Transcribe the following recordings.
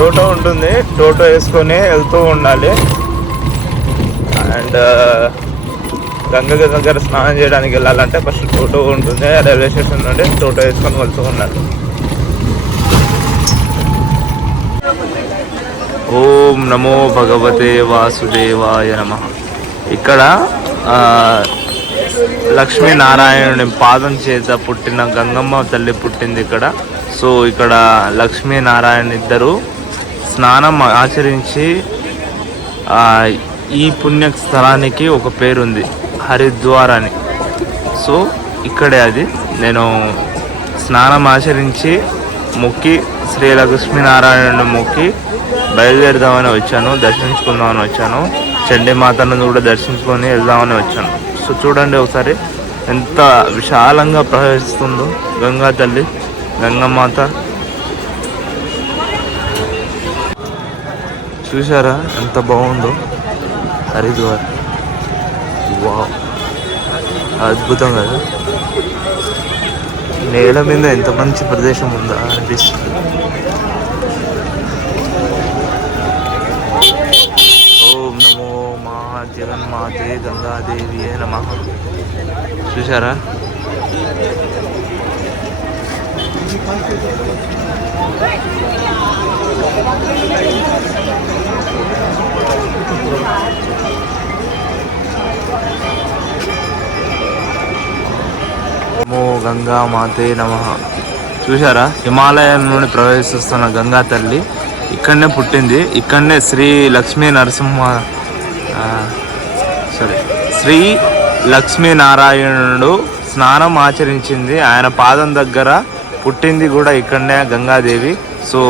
Toto ఉంటుంది, toto వేసుకొని వెళ్తూ ఉండాలి. అండ్ గంగ దగ్గర స్నానం చేయడానికి వెళ్ళాలంటే ఫస్ట్ టోటో ఉంటుంది, రైల్వే స్టేషన్ నుండి టోటో వేసుకొని వెళ్తూ ఉండాలి. ఓం నమో భగవతే వాసుదేవాయ నమః. ఇక్కడ లక్ష్మీనారాయణుని పాదం చేత పుట్టిన గంగమ్మ తల్లి పుట్టింది ఇక్కడ. సో ఇక్కడ లక్ష్మీనారాయణ ఇద్దరు స్నానం ఆచరించి ఈ పుణ్య స్థలానికి ఒక పేరుంది, హరిద్వార్ అని. సో ఇక్కడే అది. నేను స్నానం ఆచరించి మొక్కి శ్రీ లక్ష్మీనారాయణుని మొక్కి బయలుదేరుదామని వచ్చాను, దర్శించుకుందామని వచ్చాను. చండీమాతను కూడా దర్శించుకొని వెళ్దామని వచ్చాను. సో చూడండి ఒకసారి ఎంత విశాలంగా ప్రవహిస్తుందో గంగా తల్లి, గంగమాత. చూసారా ఎంత బాగుందో హరిద్వార్. వావ్, అద్భుతం కదా. నేల మీద ఎంత మంచి ప్రదేశం ఉందా అనిపిస్తుంది. ఓం నమో మా జగన్మాతే గంగాదేవియే నమః. చూసారా నమో గంగా మాతే నమః. చూసారా హిమాలయం నుండి ప్రవేశిస్తున్న గంగా తల్లి ఇక్కడనే పుట్టింది. ఇక్కడనే శ్రీ లక్ష్మీనారాయణుడు స్నానం ఆచరించింది. ఆయన పాదం దగ్గర పుట్టింది కూడా ఇక్కడనే గంగాదేవి. సో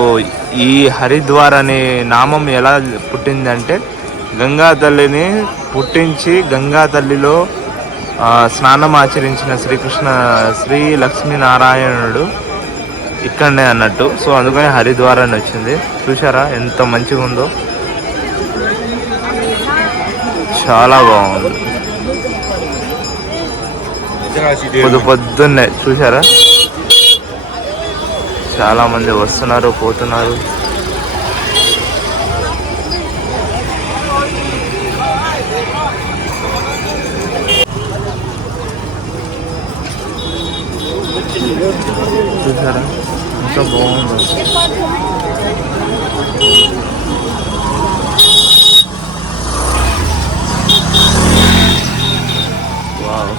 ఈ హరిద్వార్ అనే నామం ఎలా పుట్టిందంటే గంగా తల్లిని పుట్టించి గంగా తల్లిలో స్నానం ఆచరించిన శ్రీ లక్ష్మీనారాయణుడు ఇక్కడనే అన్నట్టు. సో అందుకని హరిద్వార్ అని వచ్చింది. చూసారా ఎంత మంచిగా ఉందో, చాలా బాగుంది. పొద్దున్నే చూసారా చాలా మంది వస్తున్నారు, పోతున్నారు. చూసారా ఎంత బాగుందో. వావ్,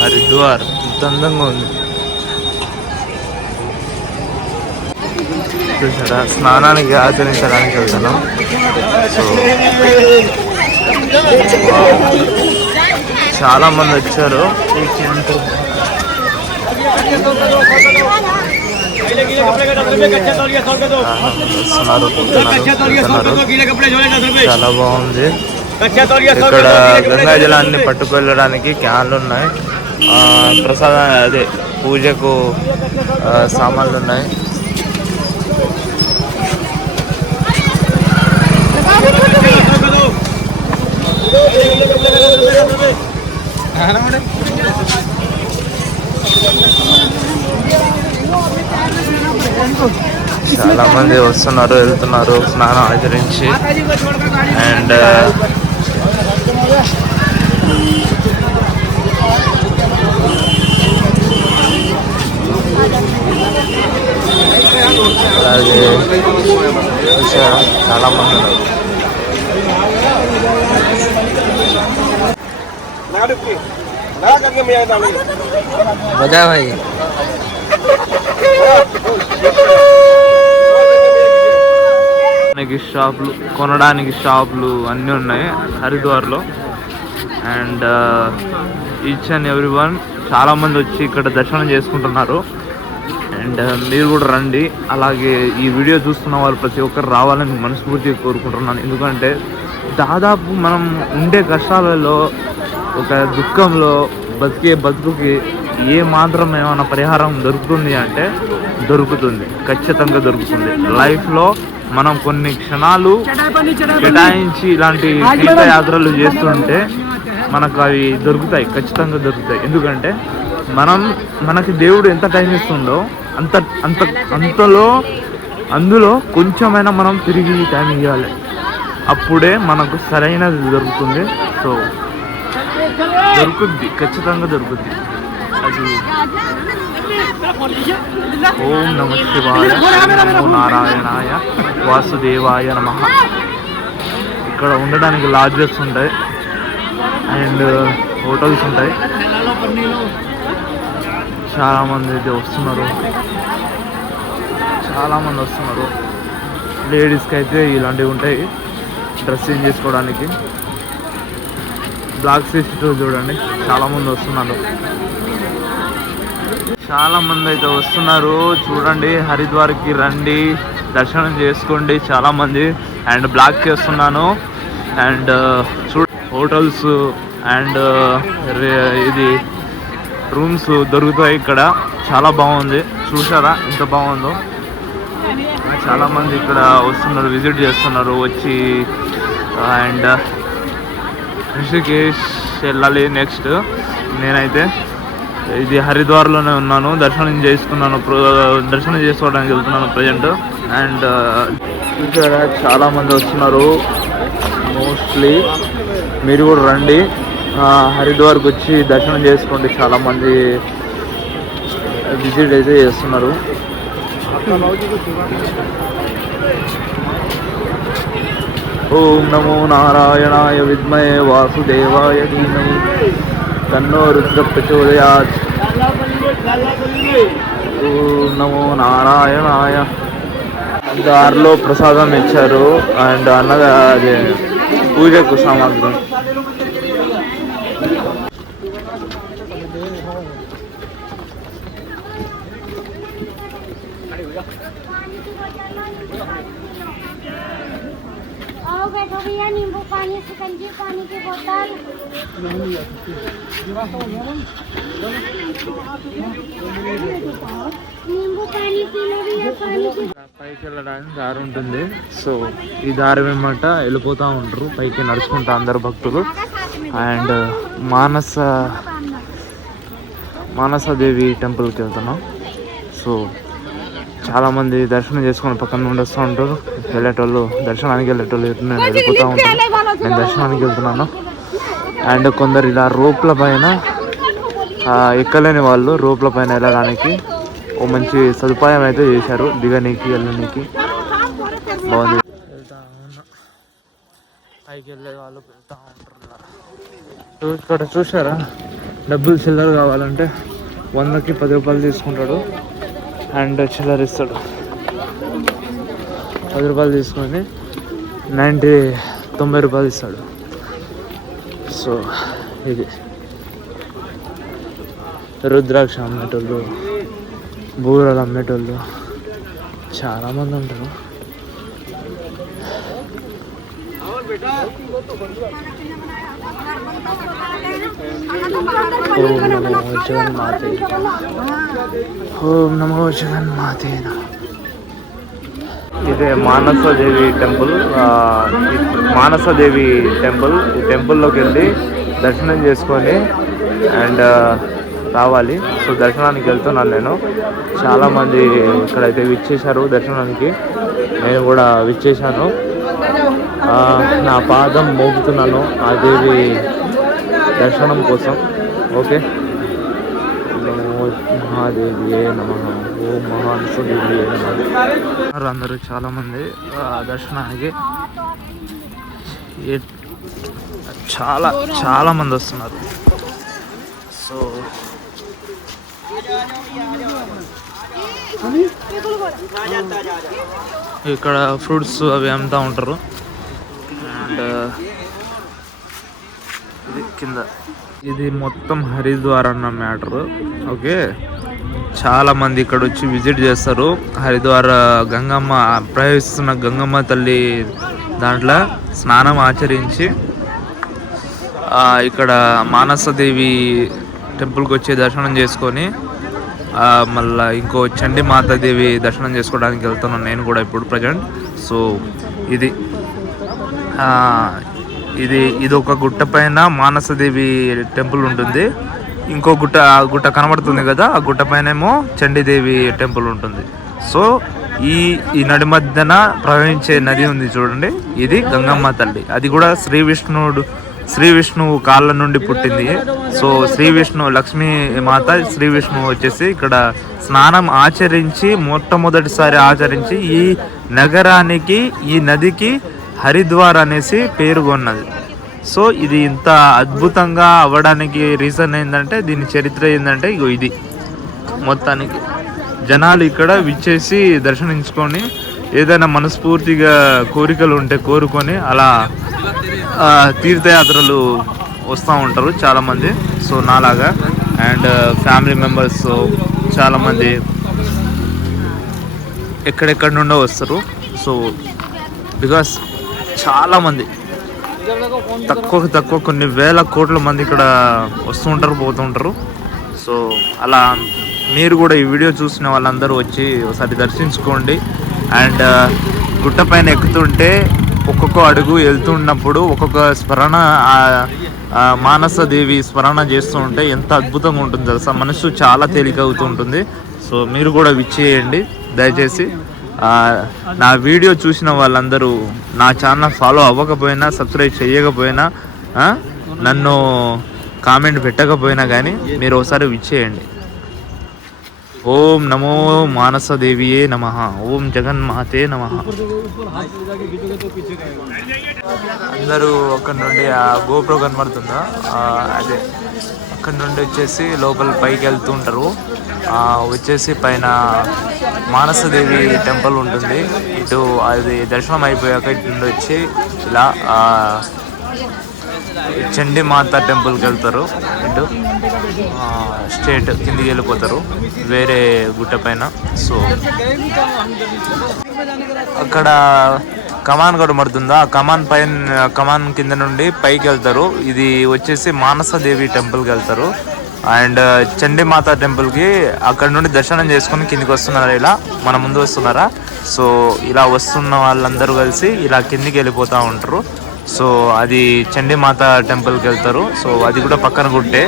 హరిద్వార్ ఎంత అందంగా ఉంది. చూసారా స్నానానికి ఆచరించడానికి వెళ్తాను. సో చాలా మంది వచ్చారు. చాలా బాగుంది. ఇక్కడ గంగా జలాన్ని పట్టుకెళ్ళడానికి క్యాన్లు ఉన్నాయి, ప్రసాదం అదే పూజకు సామాన్లు ఉన్నాయి. చాలా మంది వస్తున్నారు, వెళ్తున్నారు స్నానం ఆచరించి. అండ్ అలాగే చాలా మంది ఉన్నారు. షాపులు, కొనడానికి షాపులు అన్నీ ఉన్నాయి హరిద్వార్లో. And each and every one చాలా మంది వచ్చి ఇక్కడ దర్శనం చేసుకుంటున్నారు. అండ్ మీరు కూడా రండి. అలాగే ఈ వీడియో చూస్తున్న వాళ్ళు ప్రతి ఒక్కరు రావాలని మనస్ఫూర్తిగా కోరుకుంటున్నాను. ఎందుకంటే దాదాపు మనం ఉండే కష్టాలలో, ఒక దుఃఖంలో బతికే బతుకుకి ఏ మాత్రం ఏమైనా పరిహారం దొరుకుతుంది అంటే దొరుకుతుంది, ఖచ్చితంగా దొరుకుతుంది. లైఫ్లో మనం కొన్ని క్షణాలు కేటాయించి ఇలాంటి తీర్థయాత్రలు చేస్తుంటే మనకు అవి దొరుకుతాయి, ఖచ్చితంగా దొరుకుతాయి. ఎందుకంటే మనకి దేవుడు ఎంత టైం ఇస్తుందో అంతలో అందులో కొంచెమైనా మనం తిరిగి టైం ఇవ్వాలి, అప్పుడే మనకు సరైనది దొరుకుతుంది. సో దొరుకుద్ది, ఖచ్చితంగా దొరుకుద్ది అది. ఓం నమ శివాయ, నమో నారాయణాయ, వాసుదేవాయ నమః. ఇక్కడ ఉండడానికి లాడ్జెస్ ఉంటాయి అండ్ హోటల్స్ ఉంటాయి. చాలామంది అయితే వస్తున్నారు, చాలామంది వస్తున్నారు. లేడీస్కి అయితే ఇలాంటివి ఉంటాయి డ్రెస్ చేంజ్ చేసుకోవడానికి. బ్లాక్ సిస్టర్ చూడండి, చాలామంది వస్తున్నారు, చాలామంది అయితే వస్తున్నారు. చూడండి, హరిద్వార్కి రండి, దర్శనం చేసుకోండి చాలామంది. అండ్ బ్లాక్ చేస్తున్నాను. అండ్ హోటల్స్ అండ్ ఇది రూమ్స్ దొరుకుతాయి ఇక్కడ. చాలా బాగుంది, చూసారా ఎంత బాగుందో. చాలామంది ఇక్కడ వస్తున్నారు, విజిట్ చేస్తున్నారు వచ్చి. అండ్ రిషికేష్ వెళ్ళాలి నెక్స్ట్. నేనైతే ఇది హరిద్వార్లోనే ఉన్నాను, దర్శనం చేసుకోవడానికి వెళ్తున్నాను ప్రజెంట్. అండ్ చూసారా, చాలామంది వస్తున్నారు. మోస్ట్లీ మీరు కూడా రండి, హరిద్వార్కి వచ్చి దర్శనం చేసుకోండి. చాలామంది విజిట్ అయితే చేస్తున్నారు. ఓం నమో నారాయణాయ విద్మహే వాసుదేవాయ ధీమహి తన్నో రుద్ర ప్రచోదయాత్. ఓం నమో నారాయణాయ. దారిలో ప్రసాదం ఇచ్చారు అండ్ అన్నగా అదే పూజకు సామాగ్రి. नींबू पानी, शिकंजी पानी की बोतल, नींबू पानी पीना भी है, पानी की. పైకి వెళ్ళడానికి దారి ఉంటుంది. సో ఈ దారి వెంబట వెళ్ళిపోతూ ఉంటారు పైకి నడుచుకుంటా అందరు భక్తులు. అండ్ మానసదేవి టెంపుల్కి వెళ్తున్నాం. సో చాలామంది దర్శనం చేసుకొని పక్కన నుండి వస్తూ ఉంటారు. దర్శనానికి వెళ్ళేటోళ్ళు నేను వెళ్ళిపోతూ ఉంటాను. నేను దర్శనానికి వెళ్తున్నాను. అండ్ కొందరు ఇలా రోప్ల పైన ఎక్కలేని వాళ్ళు రోప్ల పైన వెళ్ళడానికి ఓ మంచి సదుపాయం అయితే చేశారు, దిగనీకి వెళ్ళనీకి బాగుంది. వెళ్తా ఉన్నా, పైకి వెళ్ళే వాళ్ళు వెళ్తూ ఉంటారు. ఇక్కడ చూసారా, డబ్బులు చిల్లర కావాలంటే 100కి 10 రూపాయలు తీసుకుంటాడు అండ్ చిల్లర ఇస్తాడు. 10 రూపాయలు తీసుకొని 90 రూపాయలు ఇస్తాడు. సో ఇది రుద్రాక్ష అమ్మేటోళ్ళు, బూరలు అమ్మేటోళ్ళు చాలామంది ఉంటారు. ఓం నమో జగన్మాతే నమః. ఇదే మానసదేవి టెంపుల్. ఈ టెంపుల్లోకి వెళ్ళి దర్శనం చేసుకొని అండ్ రావాలి. సో దర్శనానికి వెళ్తున్నాను నేను. చాలామంది ఇక్కడైతే విచ్చేశారు దర్శనానికి, నేను కూడా విచ్చేశాను. నా పాదం మోగుతున్నాను ఆ దేవి దర్శనం కోసం. ఓకే, మహాదేవియే నమః, ఓం మహాన్సుదేవియే నమః. అందరూ చాలామంది దర్శనానికి చాలా మంది వస్తున్నారు. సో ఇక్కడ ఫ్రూట్స్ అవి అమ్ముతూ ఉంటారు. అండ్ ఇది కింద, ఇది మొత్తం హరిద్వార్ అన్న మ్యాటరు. ఓకే, చాలామంది ఇక్కడ వచ్చి విజిట్ చేస్తారు. హరిద్వార్ గంగమ్మ ప్రవహిస్తున్న గంగమ్మ తల్లి దాంట్లో స్నానం ఆచరించి ఇక్కడ మానసదేవి టెంపుల్కి వచ్చి దర్శనం చేసుకొని మళ్ళీ ఇంకో చండీ మాతాదేవి దర్శనం చేసుకోవడానికి వెళ్తున్నాను నేను కూడా ఇప్పుడు ప్రజెంట్. సో ఇది ఒక గుట్ట పైన మానసదేవి టెంపుల్ ఉంటుంది. ఇంకో గుట్ట కనబడుతుంది కదా, ఆ గుట్ట పైన ఏమో చండీదేవి టెంపుల్ ఉంటుంది. సో ఈ నడి మధ్యన ప్రవహించే నది ఉంది చూడండి, ఇది గంగమ్మ తల్లి. అది కూడా శ్రీ విష్ణువు కాళ్ళ నుండి పుట్టింది. సో శ్రీ విష్ణు లక్ష్మీ మాత, శ్రీ విష్ణువు వచ్చేసి ఇక్కడ స్నానం ఆచరించి మొట్టమొదటిసారి ఆచరించి ఈ నగరానికి, ఈ నదికి హరిద్వార్ అనేసి పేరుగొన్నది. సో ఇది ఇంత అద్భుతంగా అవ్వడానికి రీజన్ ఏంటంటే, దీని చరిత్ర ఏంటంటే ఇగో ఇది. మొత్తానికి జనాలు ఇక్కడ విచ్చేసి దర్శనించుకొని ఏదైనా మనస్ఫూర్తిగా కోరికలు ఉంటే కోరుకొని అలా తీర్థయాత్రలు వస్తూ ఉంటారు చాలామంది. సో నాలాగా అండ్ ఫ్యామిలీ మెంబర్స్ చాలామంది ఎక్కడెక్కడ నుండో వస్తారు. సో బికాస్ చాలామంది తక్కువ కొన్ని వేల కోట్ల మంది ఇక్కడ వస్తూ ఉంటారు, పోతూ ఉంటారు. సో అలా మీరు కూడా ఈ వీడియో చూసిన వాళ్ళందరూ వచ్చి ఒకసారి దర్శించుకోండి. అండ్ గుట్ట పైన ఎక్కుతుంటే ఒక్కొక్క అడుగు వెళ్తున్నప్పుడు ఒక్కొక్క స్మరణ, మానసదేవి స్మరణ చేస్తూ ఉంటే ఎంత అద్భుతంగా ఉంటుంది తెలుసా, మనసు చాలా తేలిక అవుతూ ఉంటుంది. సో మీరు కూడా విచ్చేయండి దయచేసి. నా వీడియో చూసిన వాళ్ళందరూ నా ఛానల్ ఫాలో అవ్వకపోయినా, సబ్స్క్రైబ్ చేయకపోయినా, నన్ను కామెంట్ పెట్టకపోయినా కానీ మీరు ఒకసారి విచ్చేయండి. ఓం నమో మానసదేవియే నమః, ఓం జగన్మాతే నమః. అందరూ అక్కడ నుండి ఆ గోపురం కనబడుతుందా, అదే అక్కడ నుండి వచ్చేసి లోపల పైకి వెళ్తూ ఉంటారు. వచ్చేసి పైన మానసదేవి టెంపుల్ ఉంటుంది. ఇటు అది దర్శనం అయిపోయాక ఇటు నుండి వచ్చి ఇలా చండీ మాత టెంపుల్కి వెళ్తారు. ఇటు స్ట్రేట్ కిందికి వెళ్ళిపోతారు వేరే గుట్ట పైన. సో అక్కడ కమాన్ కూడా పడుతుందా, ఆ కమాన్ కింద నుండి పైకి వెళ్తారు. ఇది వచ్చేసి మానసదేవి టెంపుల్కి వెళ్తారు. అండ్ చండీమాత టెంపుల్కి అక్కడ నుండి దర్శనం చేసుకుని కిందికి వస్తున్నారా, ఇలా మన ముందు వస్తున్నారా. సో ఇలా వస్తున్న వాళ్ళందరూ కలిసి ఇలా కిందికి వెళ్ళిపోతూ ఉంటారు. సో అది చండీమాత టెంపుల్కి వెళ్తారు. సో అది కూడా పక్కన గుట్టే,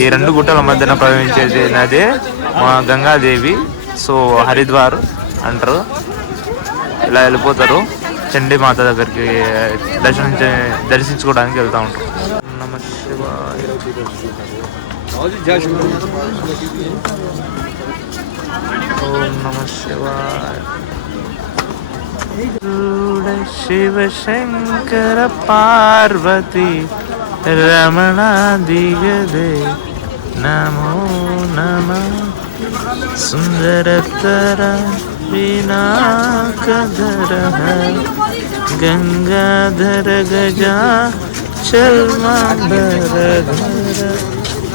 ఈ రెండు గుట్టల మధ్యన ప్రవహించేది అదే మా గంగాదేవి. సో హరిద్వార్ అంటారు. ఇలా వెళ్ళిపోతారు చండీమాత దగ్గరికి దర్శించుకోవడానికి వెళ్తూ ఉంటారు. నమ శివాయ. ఓం నమ శివాయ. శివ శంకర పార్వతి రమణ దిగదే నమో నమ. సుందరతర వినాకధర గంగాధర గజా చల్మాంబరధర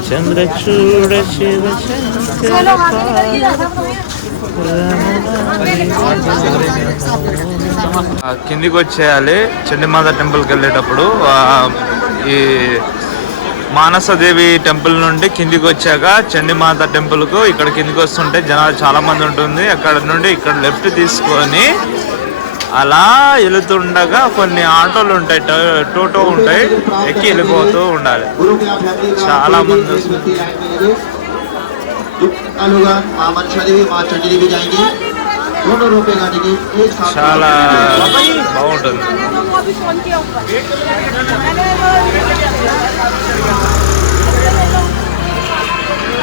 చంద్రచూడ శివ శంకర కిందికి వచ్చేయాలి. చండీమాత టెంపుల్కి వెళ్ళేటప్పుడు ఈ మానసదేవి టెంపుల్ నుండి కిందికి వచ్చాక చండీమాత టెంపుల్కు ఇక్కడ కిందికి వస్తుంటే జనాలు చాలా మంది ఉంటుంది. అక్కడ నుండి ఇక్కడ లెఫ్ట్ తీసుకొని అలా వెళుతుండగా కొన్ని ఆటోలు ఉంటాయి, టోటో ఉంటాయి, ఎక్కి వెళ్ళిపోతూ ఉండాలి. చాలా మంది చాలా బాగుంటుంది.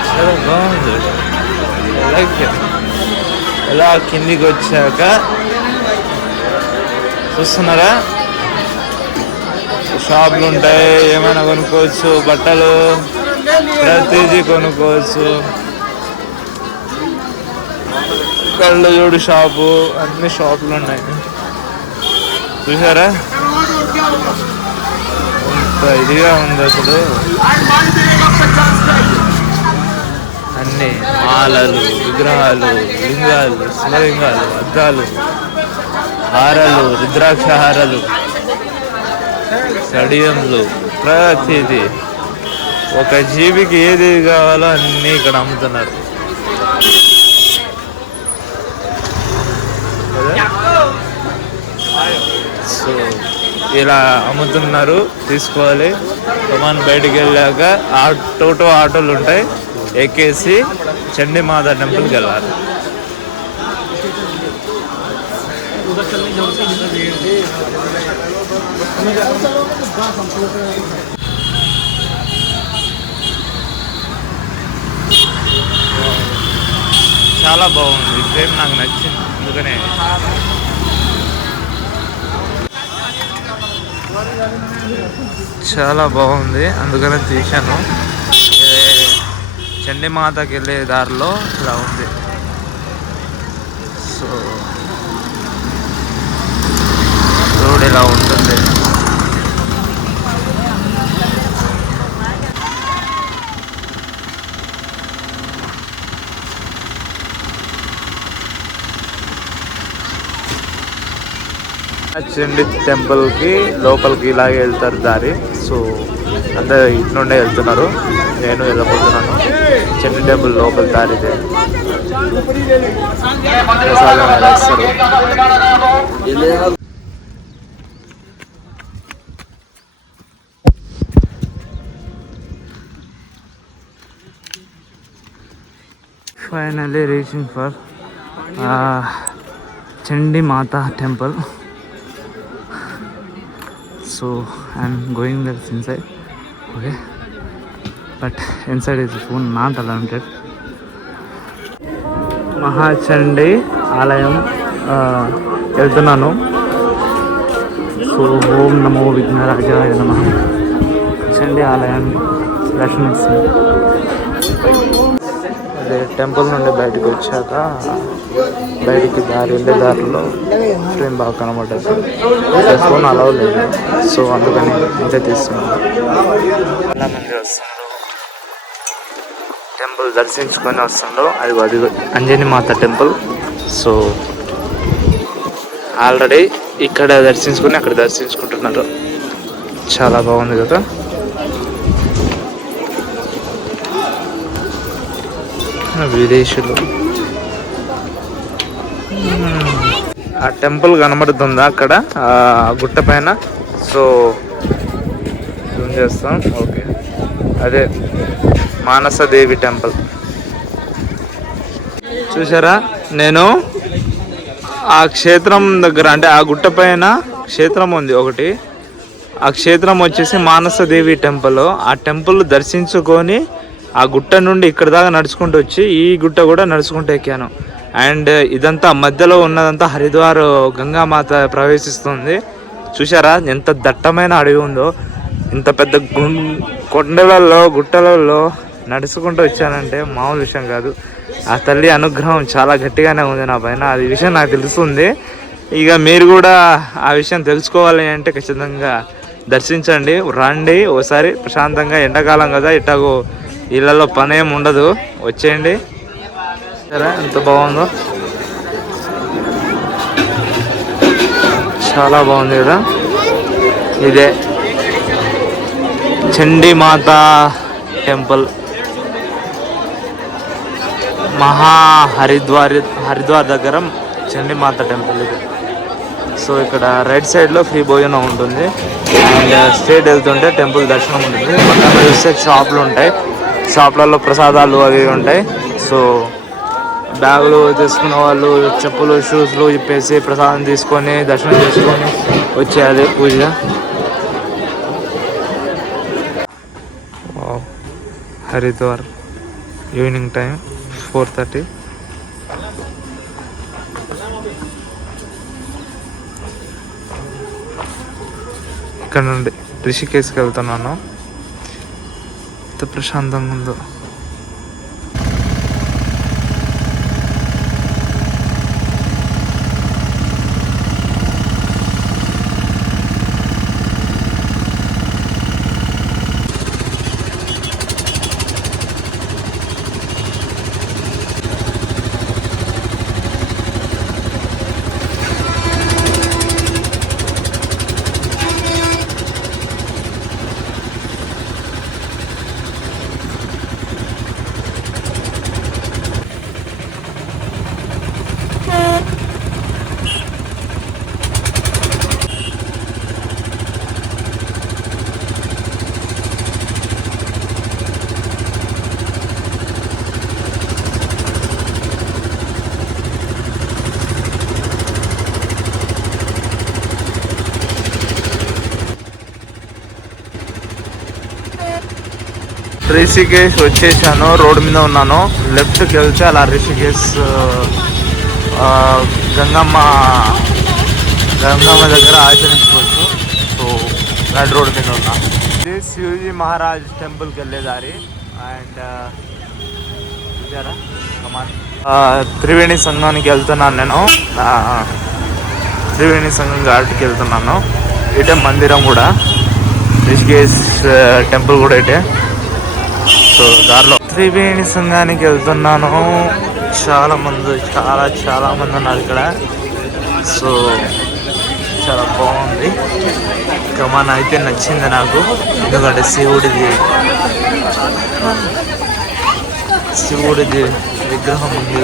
చాలా బాగుంది. ఎలా కిందికి వచ్చాక చూస్తున్నారా, షాపులు ఉంటాయి, ఏమైనా కొనుక్కోవచ్చు, బట్టలు ప్రతిదీ కొనుక్కోవచ్చు. కళ్ళు చూడు షాపు, అన్ని షాపులు ఉన్నాయి చూసారా, ఎంత ఇదిగా ఉంది అసలు. అన్ని మాలలు, విగ్రహాలు, లింగాలు, శివలింగాలు, అద్దాలు, హారాలు, రుద్రాక్ష హారాలు, కడియంలు, ప్రతిదీ ఒక జీవికి ఏది కావాలో అన్నీ ఇక్కడ అమ్ముతున్నారు. సో ఇలా అమ్ముతున్నారు, తీసుకోవాలి. కమాన్ బయటికి వెళ్ళాక ఆటోలు ఉంటాయి, ఎక్కేసి చండీమాత టెంపుల్కి వెళ్ళాలి. చాలా బాగుంది, ఫ్రేమ్ నాకు నచ్చింది, అందుకనే చాలా బాగుంది అందుకనే తీశాను. చండీమాతకి వెళ్ళే దారిలో ఇలా ఉంది. సో రోడ్ ఇలా ఉంటుంది. చండీ టెంపుల్కి లోపలికి ఇలాగే వెళ్తారు దారి. సో అందరు ఇటు నుండే వెళ్తున్నారు, నేను వెళ్ళబోతున్నాను. చండీ టెంపుల్ లోపల దారి ఇదే. ప్రసాదం వేస్తారు. Finally reaching for Chandi Mata temple. So I'm going there inside. Okay, but inside is phone not allowed. Mahachandi ఆలయం వెళ్తున్నాను. సో ఓం నమో విఘ్నరాజాయ నమః. చండీ ఆలయాన్ని దర్శనిస్తుంది. అదే టెంపుల్ నుండి బయటకు వచ్చాక బయటికి వెళ్ళే దారిలో ఫ్రేమ్ బాగా కనబడ్డది. ఫోన్ అలౌ లేదు, సో అందుకని ఇంతే తీస్తున్నాను. చాలా మంది వస్తున్నారు, టెంపుల్ దర్శించుకొని వస్తున్నారు. అది అంజనీ మాత టెంపుల్. సో ఆల్రెడీ ఇక్కడ దర్శించుకొని అక్కడ దర్శించుకుంటున్నారు. చాలా బాగుంది కదా. విదేశీయులు ఆ టెంపుల్ కనబడుతుందా అక్కడ గుట్ట పైన? సో జూమ్ చేస్తాం. ఓకే, అదే మానసదేవి టెంపుల్. చూసారా, నేను ఆ క్షేత్రం దగ్గర, అంటే ఆ గుట్ట పైన క్షేత్రం ఉంది ఒకటి. ఆ క్షేత్రం వచ్చేసి మానసదేవి టెంపుల్. ఆ టెంపుల్ దర్శించుకొని ఆ గుట్ట నుండి ఇక్కడ దాకా నడుచుకుంటూ వచ్చి ఈ గుట్ట కూడా నడుచుకుంటూ ఎక్కాను. అండ్ ఇదంతా మధ్యలో ఉన్నదంతా హరిద్వార్ గంగామాత ప్రవేశిస్తుంది. చూసారా ఎంత దట్టమైన అడవి ఉందో. ఇంత పెద్ద కొండలలో గుట్టలలో నడుచుకుంటూ వచ్చానంటే మామూలు విషయం కాదు. ఆ తల్లి అనుగ్రహం చాలా గట్టిగానే ఉంది నా పైన. అది విషయం నాకు తెలుస్తుంది. ఇక మీరు కూడా ఆ విషయం తెలుసుకోవాలి అంటే ఖచ్చితంగా దర్శించండి, రండి ఓసారి ప్రశాంతంగా. ఎండాకాలం కదా, ఇట్లాగో ఇళ్ళలో పని ఏమి ఉండదు, వచ్చేయండి. సరే, ఎంత బాగుందో, చాలా బాగుంది కదా. ఇదే చండీ మాత టెంపుల్, హరిద్వార్ దగ్గర చండీ మాత టెంపుల్ ఇది. సో ఇక్కడ రైట్ సైడ్లో ఫ్రీ భోజనం ఉంటుంది. అండ్ స్ట్రేట్ వెళ్తుంటే టెంపుల్ దర్శనం ఉంటుంది. పక్కన చూస్తే షాపులు ఉంటాయి, షాప్లలో ప్రసాదాలు అవి ఉంటాయి. సో బ్యాగులు తీసుకున్న వాళ్ళు చెప్పులు షూస్లు ఇప్పేసి ప్రసాదం తీసుకొని దర్శనం చేసుకొని వచ్చేయాలి పూజ. Haridwar evening time 4:30. ఇక్కడ నుండి రిషికేశ్కి వెళ్తున్నాను. ఎంత ప్రశాంతంగా ఉందో. రిషికేష్ వచ్చేసాను, రోడ్డు మీద ఉన్నాను. లెఫ్ట్కి వెళ్తే అలా రిషికేష్ గంగమ్మ దగ్గర ఆచరించుకోవచ్చు. సో రెడ్ రోడ్ మీద ఉన్నా. ఇది శివజీ మహారాజ్ టెంపుల్కి వెళ్ళే దారి. అండ్ త్రివేణి సంఘానికి వెళ్తున్నాను నేను. త్రివేణి సంఘం ఘాట్కి వెళ్తున్నాను. ఇటే మందిరం కూడా, రిషికేష్ టెంపుల్ కూడా ఇటే. సో దారిలో త్రివేణి సంఘానికి వెళ్తున్నాను. చాలా మంది ఉన్నారు ఇక్కడ. సో చాలా బాగుంది. కమాన్ అయితే నచ్చింది నాకు, ఎందుకంటే శివుడిది విగ్రహం ఉంది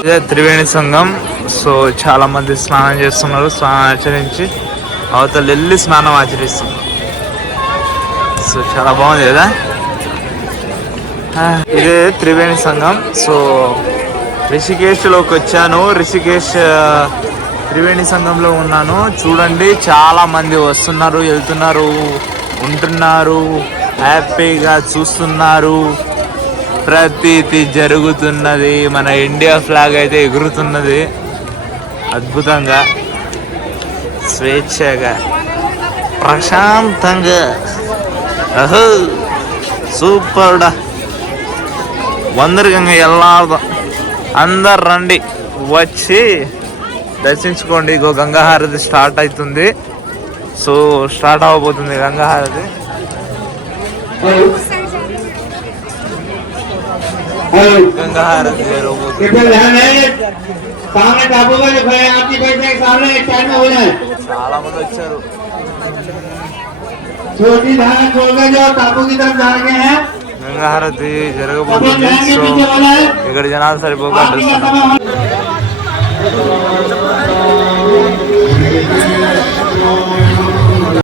ఇదే త్రివేణి సంఘం. సో చాలా మంది స్నానం చేస్తున్నారు. స్నానం ఆచరించి అవతల వెళ్ళి స్నానం ఆచరిస్తున్నారు. సో చాలా బాగుంది కదా. ఇదే త్రివేణి సంఘం. సో రిషికేశ్లోకి వచ్చాను. రిషికేశ్ త్రివేణి సంఘంలో ఉన్నాను. చూడండి, చాలా మంది వస్తున్నారు, వెళ్తున్నారు, ఉంటున్నారు, హ్యాపీగా చూస్తున్నారు. ప్రతిది జరుగుతున్నది. మన ఇండియా ఫ్లాగ్ అయితే ఎగురుతున్నది అద్భుతంగా, స్వేచ్ఛగా, ప్రశాంతంగా. సూపర్డా. వందరికంగా వెళ్ళాలి. అందరు రండి, వచ్చి దర్శించుకోండి. ఇగో గంగాహారతి స్టార్ట్ అవుతుంది. సో స్టార్ట్ అవ్వబోతుంది గంగాహారతి. గంగాహారతి చాలా మంది వచ్చారు. గంగాహారతి జరగబోతుంది. సో ఇక్కడ జనాలు సరిపోక అడ్డుస్తున్నారు.